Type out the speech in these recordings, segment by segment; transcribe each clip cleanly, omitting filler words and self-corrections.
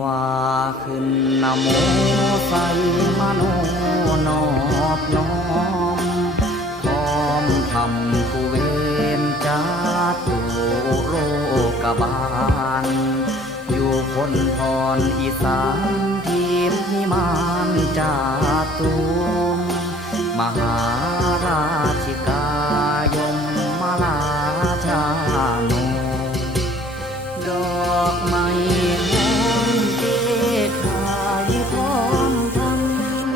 ว่าขึ้นนะโมใส่มโนนอบน้อมพร้อมทำผู้เวนจาตุโลกบาลอยู่คนพรอีสานทีมพิมานจาตุมมหาราชิกายมมาลาชาโนดอกไม้หอมเกขายพร้อมท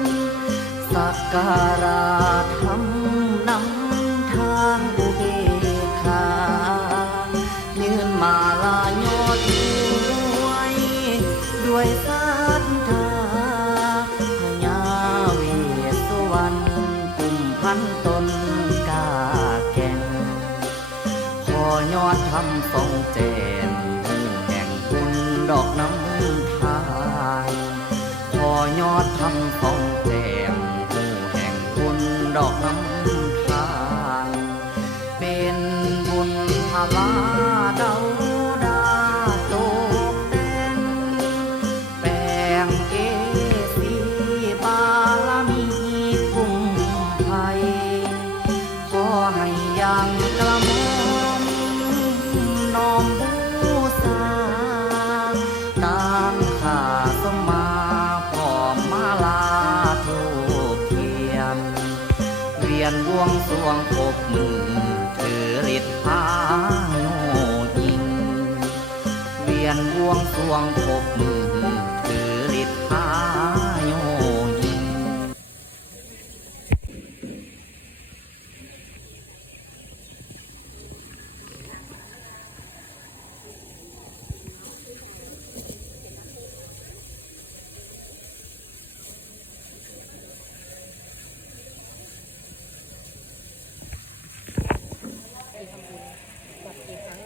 ำสักการะทำนำทางอุเบกขายืนมาลายอดด้วยศรัทธาพญาเวสสุวรรณกุมพันตนกาแก่นขอยอดทำทรงแจมหูแห่งคุณดอกน้ำทายขอยอดทำทรงแจมหูแห่งคุณดอกน้ำทายเป็นบุญพลาเดายังกระหม่อมน้อมบูชาตามข้าสมมาพร้อมมาลาทูปเทียนเวียนบวงสรวงปกมือถือฤทธิ์พาโยยิงเวียนบวงสรวงปกมือถือฤทธิ์พาโยยิง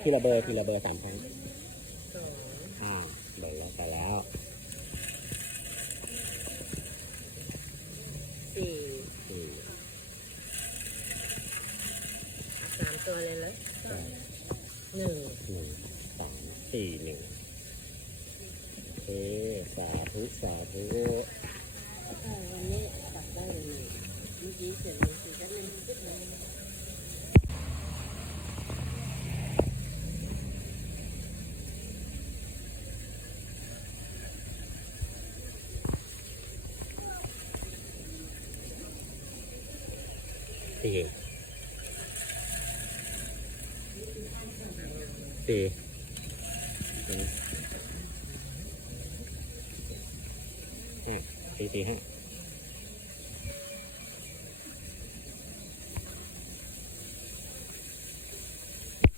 ทีละเบอร์3 ครั้งเบอร์แล้วไปแล้ว4 3 ตัวเลยเหรอ1 3 4 1สาธุวันนี้ตัดได้เลยเมื่อกี้เสร็จเลย4 ก็1 จุดเลย4 5